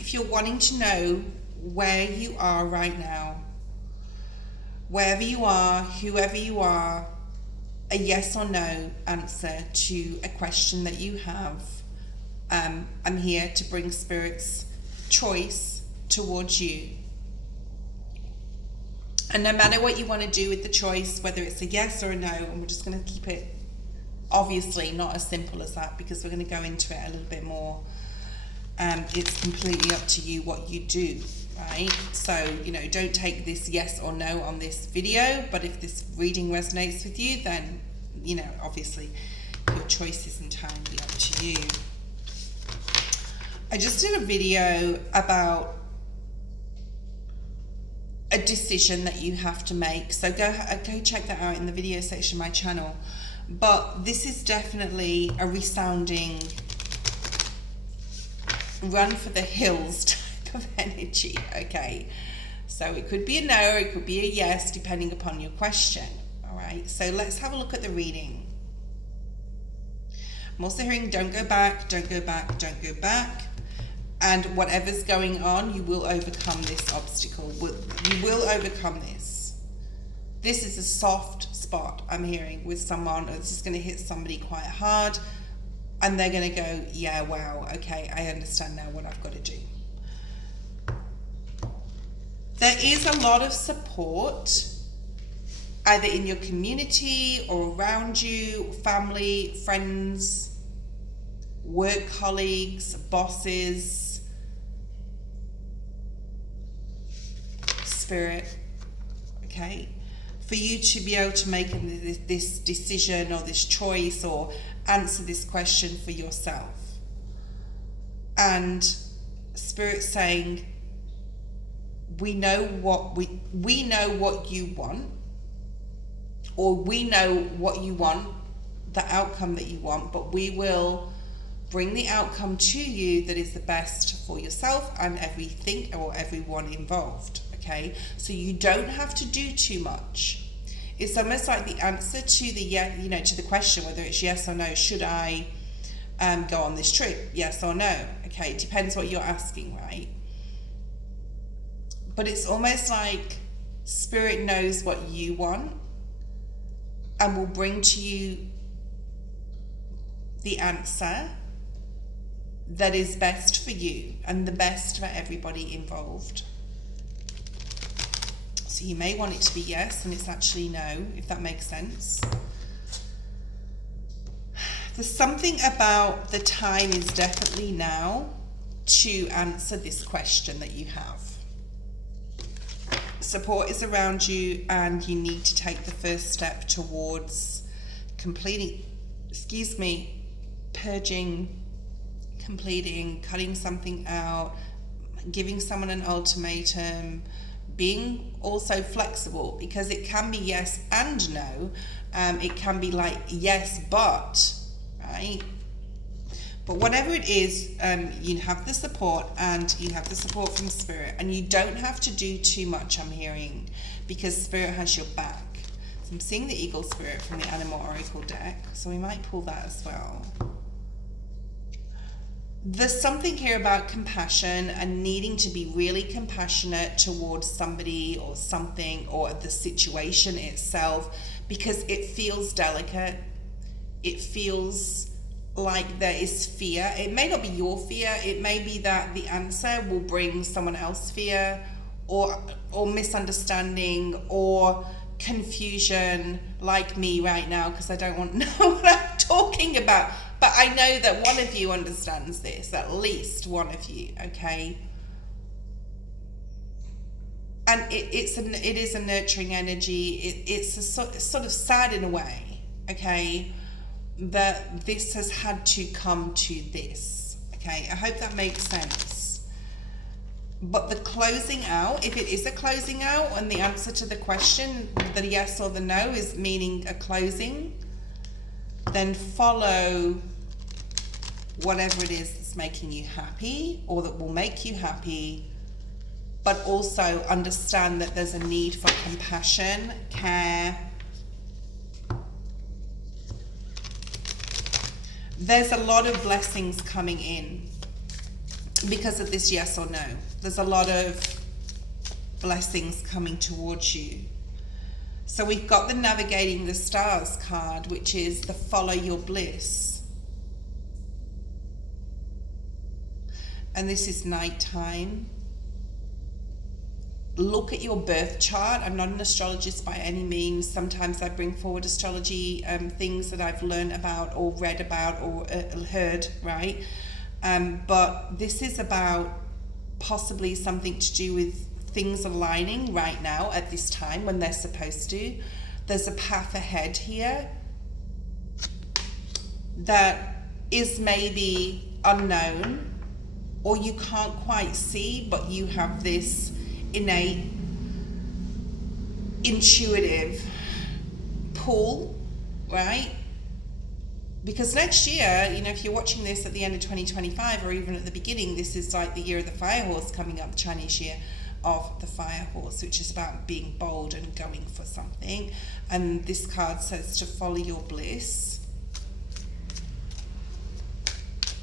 if you're wanting to know where you are right now, wherever you are, whoever you are, a yes or no answer to a question that you have, I'm here to bring Spirit's choice towards you. And no matter what you want to do with the choice, whether it's a yes or a no, and we're just going to keep it obviously not as simple as that, because we're going to go into it a little bit more. It's completely up to you what you do, right? So, don't take this yes or no on this video, but if this reading resonates with you, then, obviously your choice is entirely up to you. I just did a video about a decision that you have to make, so go check that out in the video section of my channel. But this is definitely a resounding run for the hills type of energy, okay? So it could be a no, or it could be a yes, depending upon your question, all right? So let's have a look at the reading. I'm also hearing don't go back, don't go back, don't go back. And whatever's going on, you will overcome this obstacle. You will overcome this. This is a soft spot I'm hearing with someone. This is going to hit somebody quite hard. And they're going to go, yeah, wow, okay, I understand now what I've got to do. There is a lot of support, either in your community or around you, family, friends, work colleagues, bosses, Spirit, okay? For you to be able to make this decision or this choice or answer this question for yourself. And Spirit saying, we know what you want, or we know what you want, the outcome that you want, but we will bring the outcome to you that is the best for yourself and everything or everyone involved, okay? So you don't have to do too much. It's almost like the answer to the to the question, whether it's yes or no. Should I go on this trip? Yes or no? Okay, it depends what you're asking, right? But it's almost like Spirit knows what you want and will bring to you the answer that is best for you and the best for everybody involved. So you may want it to be yes and it's actually no, if that makes sense. There's something about the time is definitely now to answer this question that you have. Support is around you and you need to take the first step towards purging, completing, cutting something out, giving someone an ultimatum, being also flexible, because it can be yes and no. It can be like yes but, right? But whatever it is, you have the support, and you have the support from Spirit, and you don't have to do too much, I'm hearing, because Spirit has your back. So I'm seeing the Eagle Spirit from the Animal Oracle deck, so we might pull that as well. There's something here about compassion and needing to be really compassionate towards somebody or something or the situation itself, because it feels delicate. It feels like there is fear. It may not be your fear. It may be that the answer will bring someone else fear or misunderstanding or confusion, like me right now, because I don't want to know what I'm talking about. But I know that one of you understands this, at least one of you, okay? And it is a nurturing energy. It's a sort of sad in a way, okay, that this has had to come to this, okay? I hope that makes sense. But the closing out, if it is a closing out and the answer to the question, the yes or the no is meaning a closing, then follow whatever it is that's making you happy or that will make you happy, but also understand that there's a need for compassion, care. There's a lot of blessings coming in. because of this yes or no. There's a lot of blessings coming towards you. So we've got the Navigating the Stars card, which is the Follow Your Bliss. And this is nighttime. Look at your birth chart. I'm not an astrologist by any means. Sometimes I bring forward astrology, things that I've learned about or read about or heard, right? But this is about possibly something to do with things aligning right now at this time when they're supposed to. There's a path ahead here that is maybe unknown or you can't quite see, but you have this innate, intuitive pull, right? Because next year, you know, if you're watching this at the end of 2025 or even at the beginning, this is like the year of the fire horse coming up, the Chinese year of the fire horse, which is about being bold and going for something. And this card says to follow your bliss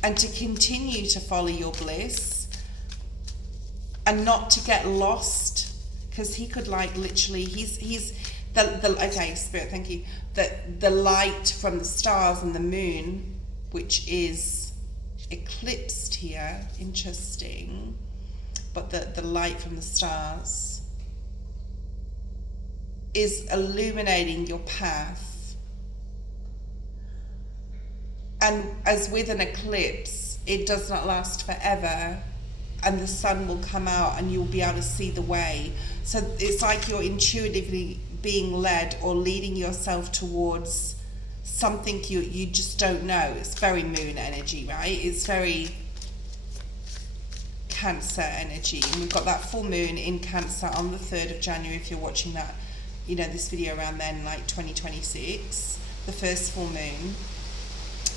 and to continue to follow your bliss and not to get lost, because he could like literally, he's the okay, Spirit, thank you, the light from the stars and the moon, which is eclipsed here, interesting, but the light from the stars is illuminating your path. And as with an eclipse, it does not last forever, and the sun will come out and you'll be able to see the way. So it's like you're intuitively being led or leading yourself towards something you just don't know. It's very moon energy, right? It's very Cancer energy. And we've got that full moon in Cancer on the 3rd of January, if you're watching that, you know, this video around then, like 2026, the first full moon.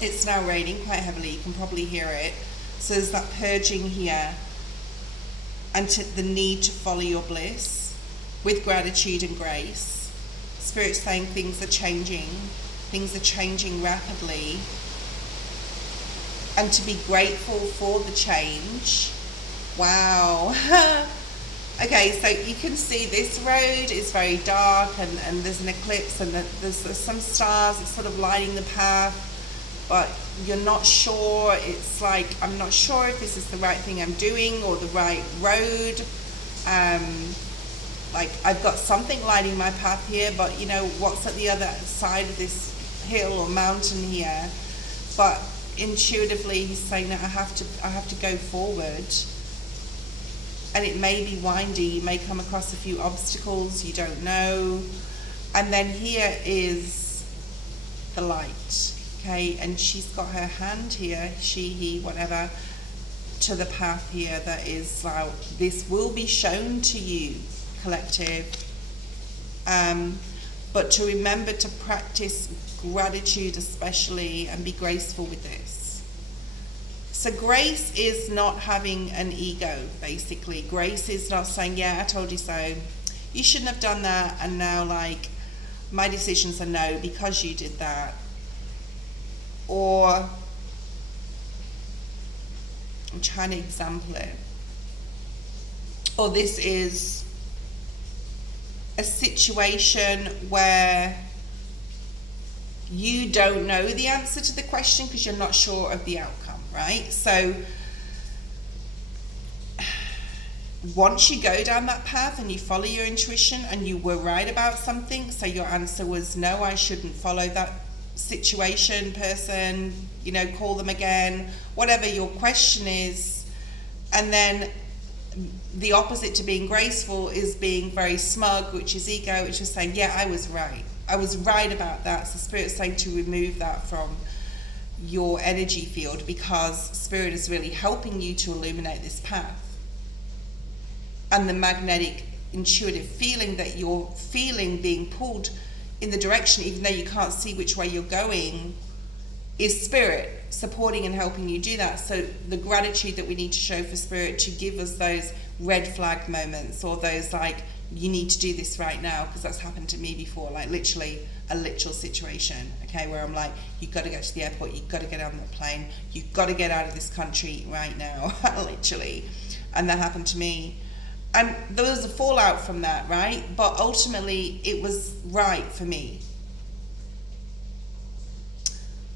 It's now raining quite heavily, you can probably hear it. So there's that purging here and the need to follow your bliss with gratitude and grace. Spirit's saying things are changing rapidly, and to be grateful for the change. Wow. Okay, so you can see this road is very dark and there's an eclipse and there's some stars, it's sort of lighting the path, but you're not sure. It's like, I'm not sure if this is the right thing I'm doing or the right road. Like I've got something lighting my path here, but you know, what's at the other side of this hill or mountain here? But intuitively he's saying that I have to go forward. And it may be windy, you may come across a few obstacles, you don't know. And then here is the light, okay? And she's got her hand here, she, he, whatever, to the path here that is like, this will be shown to you, collective. But to remember to practice gratitude especially and be graceful with this. So grace is not having an ego, basically. Grace is not saying, yeah, I told you so. You shouldn't have done that, and now, like, my decisions are no because you did that. Or, I'm trying to example it. Or this is a situation where you don't know the answer to the question because you're not sure of the outcome, right? So once you go down that path and you follow your intuition and you were right about something, so your answer was no, I shouldn't follow that situation, person, you know, call them again, whatever your question is. And then the opposite to being graceful is being very smug, which is ego, which is saying, yeah, I was right. I was right about that. So Spirit's saying to remove that from your energy field because Spirit is really helping you to illuminate this path. And the magnetic, intuitive feeling that you're feeling being pulled in the direction, even though you can't see which way you're going, is Spirit supporting and helping you do that. So the gratitude that we need to show for Spirit to give us those red flag moments or those like you need to do this right now, because that's happened to me before, like literally a literal situation, okay, where I'm like, you've got to get to the airport, you've got to get on the plane, you've got to get out of this country right now, literally. And that happened to me. And there was a fallout from that, right? But ultimately, it was right for me.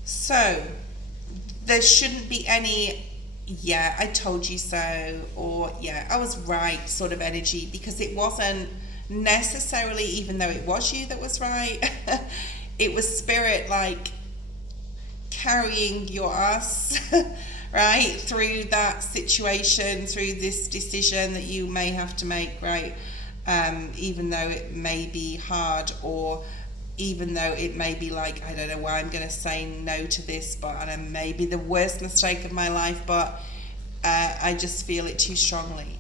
So, there shouldn't be any, yeah, I told you so, or yeah, I was right sort of energy, because it wasn't necessarily, even though it was you that was right, it was spirit like carrying your ass right through that situation, through this decision that you may have to make, right? Even though it may be hard, or even though it may be like, I don't know why I'm going to say no to this, but and it may be the worst mistake of my life, but I just feel it too strongly.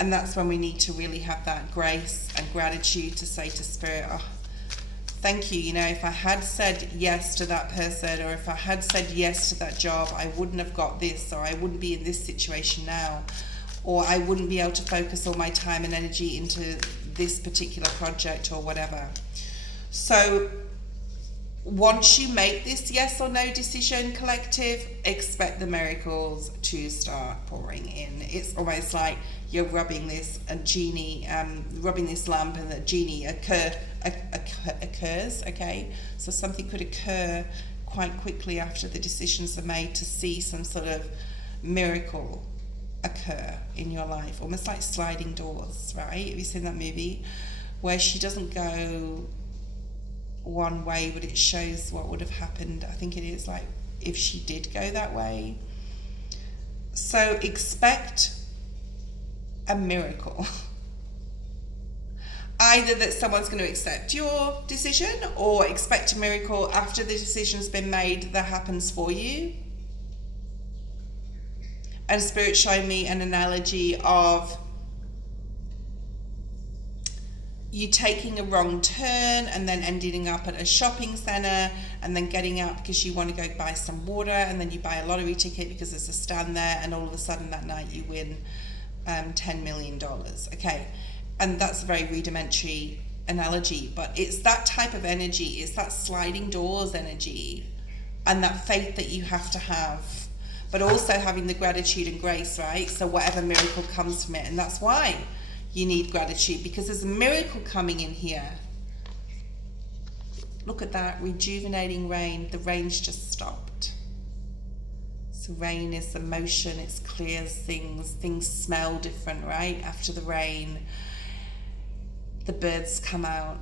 And that's when we need to really have that grace and gratitude to say to spirit, oh, thank you. You know, if I had said yes to that person, or if I had said yes to that job, I wouldn't have got this, or I wouldn't be in this situation now, or I wouldn't be able to focus all my time and energy into this particular project or whatever. So once you make this yes or no decision, collective, expect the miracles to start pouring in. It's almost like you're rubbing this rubbing this lamp, and the genie occurs, okay? So something could occur quite quickly after the decisions are made to see some sort of miracle occur in your life, almost like sliding doors, right? Have you seen that movie where she doesn't go one way, but it shows what would have happened? I think it is like if she did go that way. So expect a miracle. Either that someone's going to accept your decision, or expect a miracle after the decision's been made that happens for you. And Spirit showed me an analogy of you taking a wrong turn and then ending up at a shopping centre, and then getting out because you want to go buy some water, and then you buy a lottery ticket because there's a stand there, and all of a sudden that night you win $10 million. Okay, and that's a very rudimentary analogy, but it's that type of energy. It's that sliding doors energy, and that faith that you have to have, but also having the gratitude and grace, right? So whatever miracle comes from it, and that's why you need gratitude, because there's a miracle coming in here. Look at that, rejuvenating rain. The rain's just stopped. So rain is the motion, it clears things smell different, right? After the rain, the birds come out,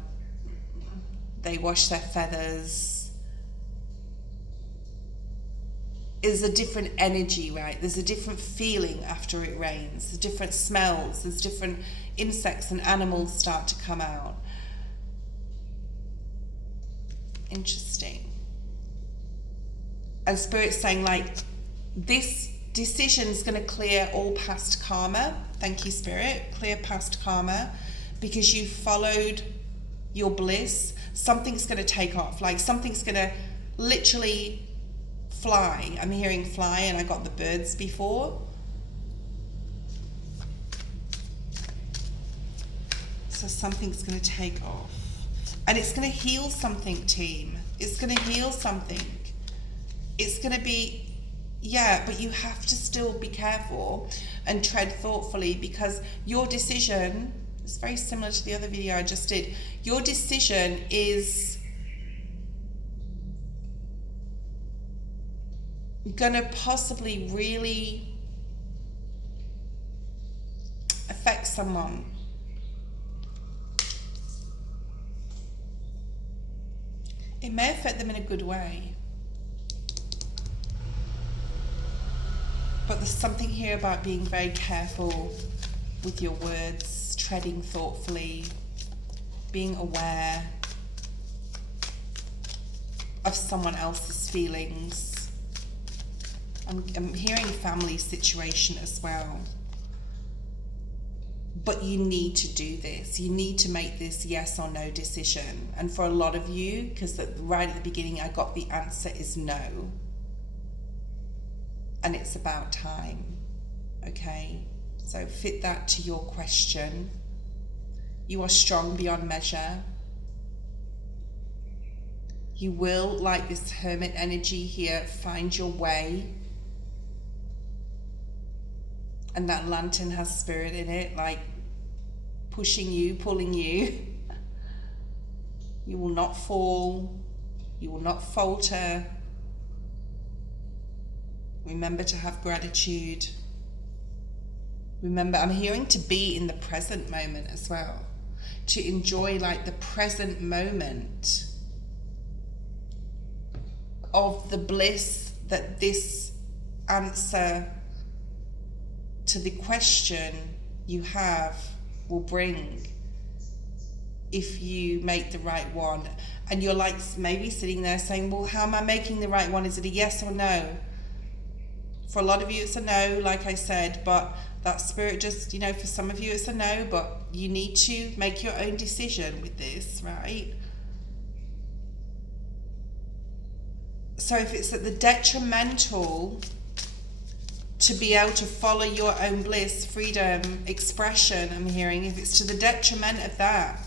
they wash their feathers. There's a different energy, right? There's a different feeling after it rains. There's different smells. There's different insects and animals start to come out. Interesting. And Spirit's saying, like, this decision's going to clear all past karma. Thank you, Spirit. Clear past karma, because you followed your bliss. Something's going to take off. Like, something's going to literally fly. I'm hearing fly, and I got the birds before. So something's going to take off, and it's going to heal something, team. It's going to heal something. It's going to be, yeah, but you have to still be careful and tread thoughtfully, because your decision is very similar to the other video I just did. Your decision is gonna possibly really affect someone. It may affect them in a good way, but there's something here about being very careful with your words, treading thoughtfully, being aware of someone else's feelings. I'm hearing family situation as well. But you need to do this. You need to make this yes or no decision. And for a lot of you, because right at the beginning I got the answer is no. And it's about time. Okay? So fit that to your question. You are strong beyond measure. You will, like this hermit energy here, find your way. And that lantern has spirit in it, like pushing you, pulling you. You will not fall. You will not falter. Remember to have gratitude. Remember, I'm hearing to be in the present moment as well. To enjoy like the present moment of the bliss that this answer to the question you have will bring if you make the right one. And you're like maybe sitting there saying, well, how am I making the right one? Is it a yes or no? For a lot of you it's a no, like I said, but that spirit just, you know, for some of you it's a no, but you need to make your own decision with this, right? So if it's at the detrimental to be able to follow your own bliss, freedom, expression, I'm hearing, if it's to the detriment of that,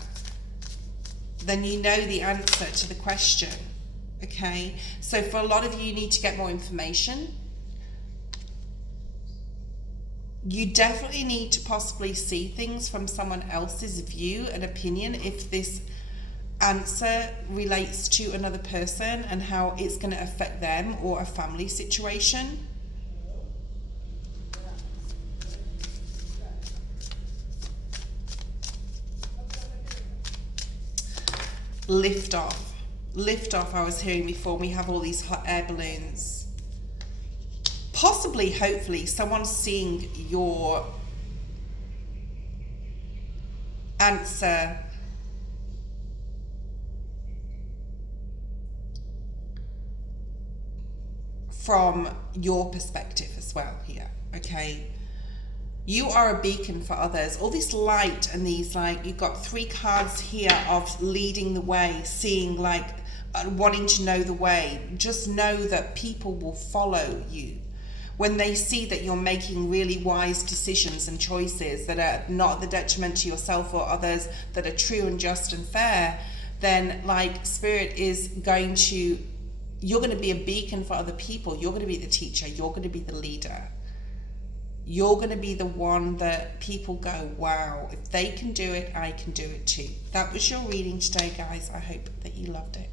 then you know the answer to the question, okay? So for a lot of you, you need to get more information. You definitely need to possibly see things from someone else's view and opinion if this answer relates to another person and how it's going to affect them or a family situation. Lift off. Lift off, I was hearing before. We have all these hot air balloons. Possibly, hopefully, someone's seeing your answer from your perspective as well here, okay? You are a beacon for others. All this light and these, like, you've got 3 cards here of leading the way, seeing, like, wanting to know the way. Just know that people will follow you when they see that you're making really wise decisions and choices that are not at the detriment to yourself or others, that are true and just and fair. Then, like, spirit is going to, you're going to be a beacon for other people. You're going to be the teacher. You're going to be the leader. You're going to be the one that people go, wow, if they can do it, I can do it too. That was your reading today, guys. I hope that you loved it.